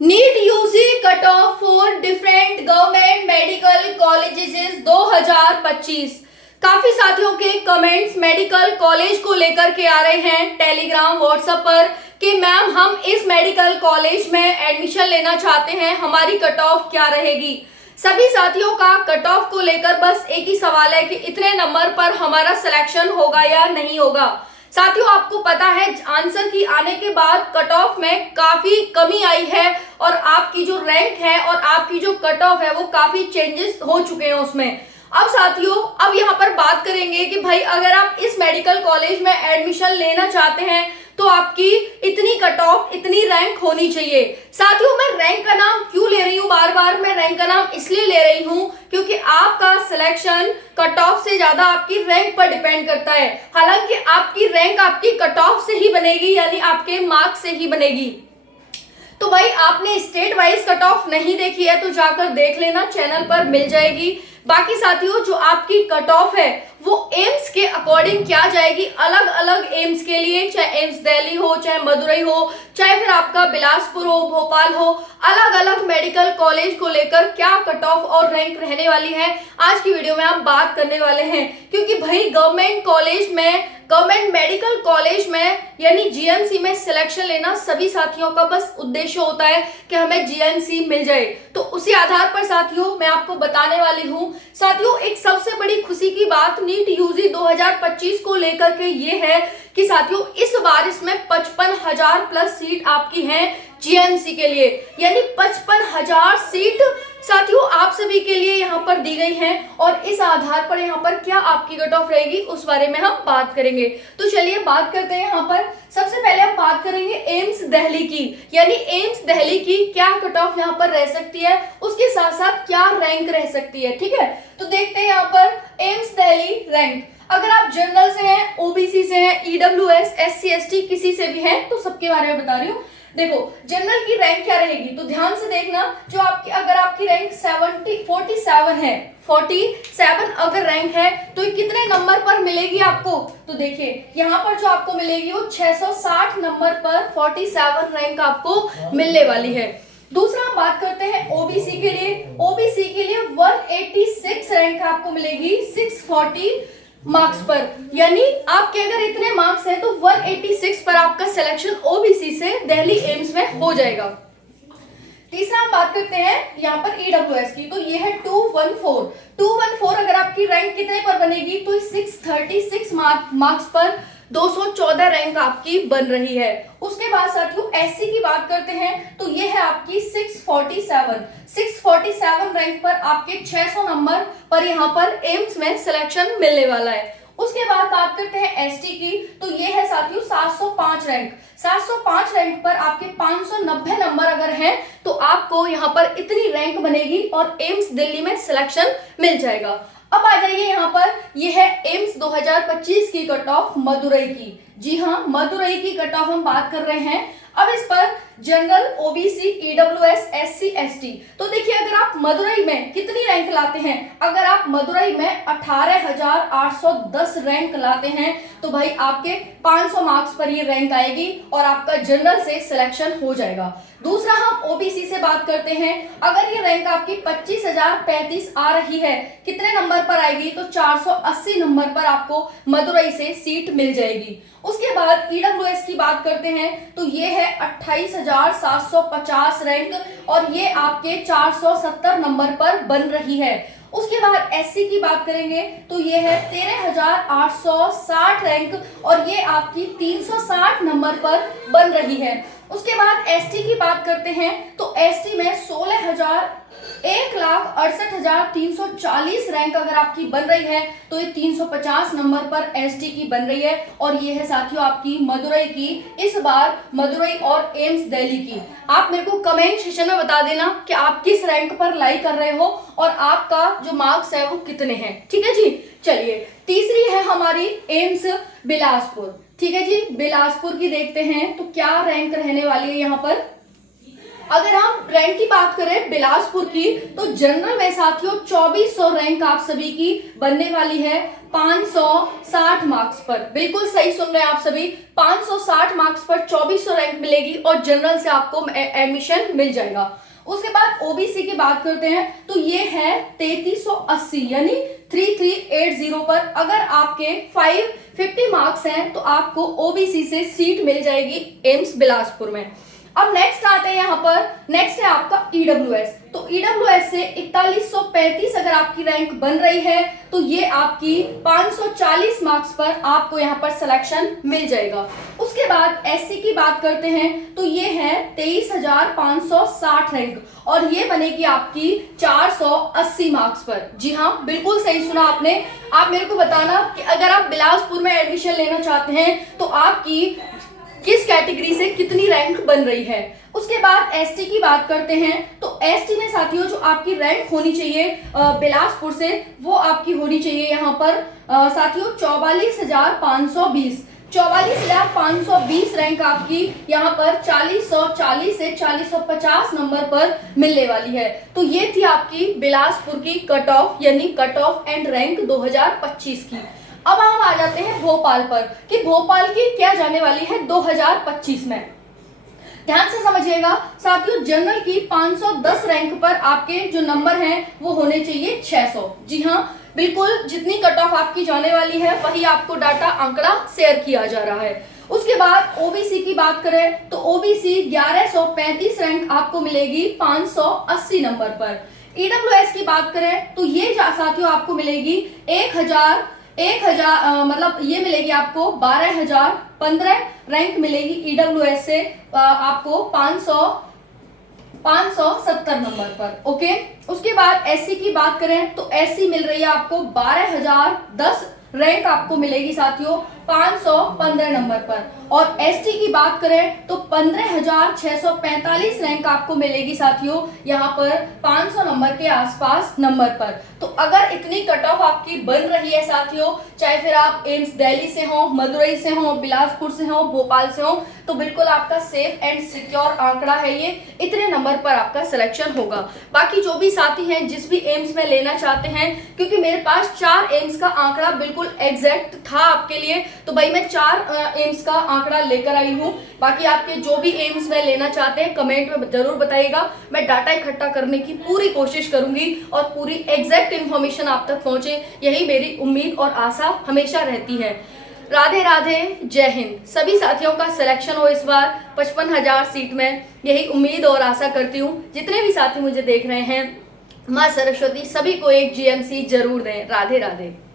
NEET UG cut off for different government medical colleges 2025। काफी साथियों के कमेंट्स मेडिकल कॉलेज को लेकर के आ रहे हैं टेलीग्राम व्हाट्सएप पर कि मैम हम इस मेडिकल कॉलेज में एडमिशन लेना चाहते हैं, हमारी कट ऑफ क्या रहेगी। सभी साथियों का कट ऑफ को लेकर बस एक ही सवाल है कि इतने नंबर पर हमारा सिलेक्शन होगा या नहीं होगा। साथियों आपको पता है आंसर की आने के बाद कट ऑफ में काफी कमी आई है और आपकी जो रैंक है और आपकी जो कट ऑफ है वो काफी चेंजेस हो चुके हैं उसमें। अब साथियों अब यहाँ पर बात करेंगे कि भाई अगर आप इस मेडिकल कॉलेज में एडमिशन लेना चाहते हैं तो आपकी इतनी कट ऑफ इतनी रैंक होनी चाहिए। साथियों मैं रैंक का नाम क्यों ले रही हूँ, बार बार मैं रैंक का नाम इसलिए ले रही हूँ क्योंकि आपका सिलेक्शन कट ऑफ से ज्यादा आपकी रैंक पर डिपेंड करता है। हालांकि आपकी रैंक आपकी कट ऑफ से ही बनेगी, यानी आपके मार्क्स से ही बनेगी। तो भाई आपने स्टेट वाइज कट ऑफ नहीं देखी है तो जाकर देख लेना, चैनल पर मिल जाएगी। बाकी साथियों जो आपकी कट ऑफ है वो एम्स के अकॉर्डिंग क्या जाएगी, अलग अलग एम्स के लिए, चाहे एम्स दिल्ली हो, चाहे मदुरई हो, चाहे फिर आपका बिलासपुर हो, भोपाल हो, अलग अलग मेडिकल कॉलेज को लेकर क्या कट ऑफ और रैंक रहने वाली है आज की वीडियो में हम बात करने वाले हैं। क्योंकि भाई गवर्नमेंट कॉलेज में, गवर्नमेंट मेडिकल कॉलेज में यानी जीएमसी में सिलेक्शन लेना सभी साथियों का बस उद्देश्य होता है कि हमें जीएमसी मिल जाए। तो उसी आधार पर साथियों मैं आपको बताने वाली हूँ। साथियों एक सबसे बड़ी खुशी की बात नीट यूजी 2025 को लेकर के ये है कि साथियों इस बार इसमें 55,000 प्लस सीट आपकी हैं जीएमसी के लिए, यानी 55,000 सीट साथियों आप सभी के लिए यहाँ पर दी गई हैं और इस आधार पर यहाँ पर क्या आपकी कट ऑफ रहेगी उस बारे में हम बात करेंगे। तो चलिए बात करते हैं। यहाँ पर सबसे पहले हम बात करेंगे एम्स दिल्ली की, यानी एम्स दिल्ली की क्या कट ऑफ यहाँ पर रह सकती है, उसके साथ साथ क्या रैंक रह सकती है। ठीक है, तो देखते हैं यहाँ पर एम्स दिल्ली रैंक। अगर आप जनरल से हैं, ओबीसी से हैं, ईडब्ल्यूएस, एससी एसटी किसी से भी हैं तो सबके बारे में बता रही हूँ। देखो जनरल की रैंक क्या रहेगी तो ध्यान से देखना, जो आपकी अगर आपकी रैंक 47 है, 47 अगर रैंक है तो ये कितने नंबर पर मिलेगी आपको, तो देखिए यहाँ पर जो आपको मिलेगी वो 660 नंबर पर 47 रैंक आपको मिलने वाली है। दूसरा हम बात करते हैं ओबीसी के लिए। ओबीसी के लिए 186 रैंक आपको मिलेगी 640 मार्क्स पर, यानी आपके अगर इतने मार्क्स हैं तो 186 पर आपका सिलेक्शन ओबीसी से दिल्ली एम्स में हो जाएगा। तीसरा हम बात करते हैं यहाँ पर ईडब्ल्यूएस की, तो ये है 214 अगर आपकी रैंक कितने पर बनेगी तो 636 मार्क्स पर 214 रैंक आपकी बन रही है। उसके बाद साथियों एससी की बात करते हैं तो ये है आपकी 647 रैंक पर आपके 600 नंबर पर यहाँ पर एम्स में सिलेक्शन मिलने वाला है। उसके बाद बात करते हैं एसटी की, तो ये है साथियों 705 रैंक। 705 रैंक पर आपके 590 नंबर अगर हैं तो आपको यहाँ पर इतनी रैंक बनेगी और एम्स दिल्ली में सिलेक्शन मिल जाएगा। अब आ जाइए यहाँ पर, ये है एम्स 2025 की कट ऑफ मदुरई की। जी हाँ, मदुरई की कट ऑफ हम बात कर रहे हैं। अब इस पर general, OBC, EWS, SC, ST, तो देखिए अगर आप मदुरई में कितनी रैंक लाते हैं, अगर आप मदुरई में 18,810 रैंक लाते हैं तो भाई आपके 500 मार्क्स पर ये रैंक आएगी और आपका जनरल से सिलेक्शन हो जाएगा। दूसरा हम ओबीसी से बात करते हैं। अगर ये रैंक आपकी 25,035 आ रही है, कितने नंबर पर आएगी तो 480 नंबर पर आपको मदुरई से सीट मिल जाएगी। उसके बाद ईडब्ल्यूएस की बात करते हैं तो ये है 28,750 रैंक और ये आपके 470 नंबर पर बन रही है। उसके बाद एससी की बात करेंगे तो ये है 13,860 रैंक और ये आपकी 360 नंबर पर बन रही है। उसके बाद एसटी की बात करते हैं तो एसटी में 1,68,340 रैंक अगर आपकी बन रही है तो ये 350 नंबर पर एसटी की बन रही है और ये है साथियों आपकी मदुरई की, इस बार मदुरई और एम्स दिल्ली की। आप मेरे को कमेंट सेक्शन में बता देना कि आप किस रैंक पर लाइक कर रहे हो और आपका जो मार्क्स है वो कितने हैं। ठीक है जी, चलिए तीसरी है हमारी एम्स बिलासपुर। ठीक है जी, बिलासपुर की देखते हैं तो क्या रैंक रहने वाली है यहाँ पर। अगर हम रैंक की बात करें बिलासपुर की, तो जनरल में साथियों 2400 रैंक आप सभी की बनने वाली है 560 मार्क्स पर। बिल्कुल सही सुन रहे हैं आप सभी, 560 मार्क्स पर 2400 रैंक मिलेगी और जनरल से आपको एडमिशन मिल जाएगा। उसके बाद ओबीसी की बात करते हैं तो ये है 3380 यानी 3380 पर अगर आपके 550 मार्क्स हैं तो आपको ओबीसी से सीट मिल जाएगी एम्स बिलासपुर में। अब नेक्स्ट आते हैं यहाँ पर, नेक्स्ट है आपका ईडब्ल्यूएस। तो ईडब्ल्यूएस से 4135 अगर आपकी रैंक बन रही है तो ये आपकी 540 मार्क्स पर आपको यहाँ पर सिलेक्शन मिल जाएगा। उसके बाद एससी की बात करते हैं तो ये है 23,560 रैंक और ये बनेगी आपकी 480 मार्क्स पर। जी हाँ, बिल्कुल सही सुना आपने। आप मेरे को बताना कि अगर आप बिलासपुर में एडमिशन लेना चाहते हैं तो आपकी किस कैटेगरी से कितनी रैंक बन रही है। उसके बाद एसटी की बात करते हैं तो एसटी में साथियों जो आपकी रैंक होनी चाहिए बिलासपुर से वो आपकी होनी चाहिए यहाँ पर साथियों 44,520 44,520 रैंक आपकी यहाँ पर 4040 से 4050 नंबर पर मिलने वाली है। तो ये थी आपकी बिलासपुर की कट ऑफ यानी कट ऑफ एंड रैंक 2025 की। अब हम आ जाते हैं भोपाल पर कि भोपाल की क्या जाने वाली है 2025 में। ध्यान से समझिएगा साथियों, जनरल की 510 रैंक पर आपके जो नंबर हैं वो होने चाहिए 600। जी हाँ, बिल्कुल जितनी कट ऑफ आपकी जाने वाली है वही आपको डाटा आंकड़ा शेयर किया जा रहा है। उसके बाद ओबीसी की बात करें तो ओबीसी 1135 रैंक आपको मिलेगी 580 नंबर पर। ईडब्ल्यूएस की बात करें तो ये साथियों आपको मिलेगी 1000 मतलब ये मिलेगी आपको 12,015 रैंक मिलेगी ईडब्ल्यूएस से आपको 570 नंबर पर। ओके, उसके बाद एससी की बात करें तो एससी मिल रही है आपको 12,010 रैंक आपको मिलेगी साथियों 515 नंबर पर। और एसटी की बात करें तो 15,645 रैंक आपको मिलेगी साथियों यहाँ पर 500 नंबर के आसपास नंबर पर। तो अगर इतनी कट ऑफ आपकी बन रही है साथियों, चाहे फिर आप एम्स दिल्ली से हो, मदुरई से हो, बिलासपुर से हो, भोपाल से हो, तो बिल्कुल आपका सेफ एंड सिक्योर आंकड़ा है ये, इतने नंबर पर आपका सिलेक्शन होगा। बाकी जो भी साथी हैं जिस भी एम्स में लेना चाहते हैं, क्योंकि मेरे पास 4 एम्स का आंकड़ा बिल्कुल एग्जैक्ट था आपके लिए, तो भाई मैं 4 एम्स का आंकड़ा लेकर आई हूँ। बाकी आपके जो भी एम्स में लेना चाहते हैं कमेंट में जरूर बताइएगा, मैं डाटा इकट्ठा करने की पूरी कोशिश करूंगी और पूरी एग्जैक्ट इंफॉर्मेशन आप तक पहुंचे, यही मेरी उम्मीद और आशा हमेशा रहती है। राधे राधे, जय हिंद। सभी साथियों का सिलेक्शन हो इस बार 55,000 सीट में, यही उम्मीद और आशा करती हूँ। जितने भी साथी मुझे देख रहे हैं, माँ सरस्वती सभी को एक जीएमसी जरूर दें। राधे राधे।